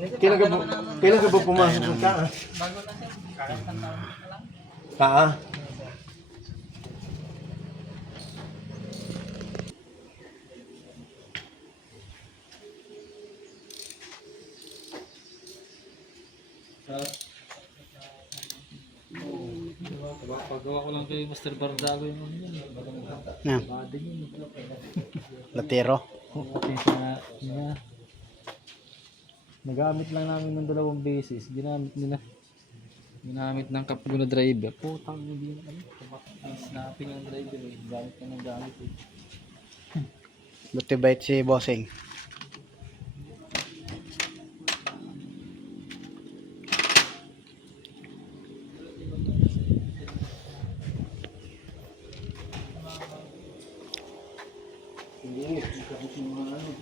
Kailan ka ba pumasok ng kaa? Bago na sir. Kakasang taon na lang. Kaa? Pagawa ko lang kay Master Bardago yung ano yun. Yan. Bada yun. Latero. Pati sa niya. Nagamit lang namin ng 2 beses. Ginamit nila. Ginamit ng Capguna driver. Putang hindi na kami. Snapping ang driver eh. Gamit ka ng gamit eh. Buti bait si bossing. Hindi, kapit yung mga ano.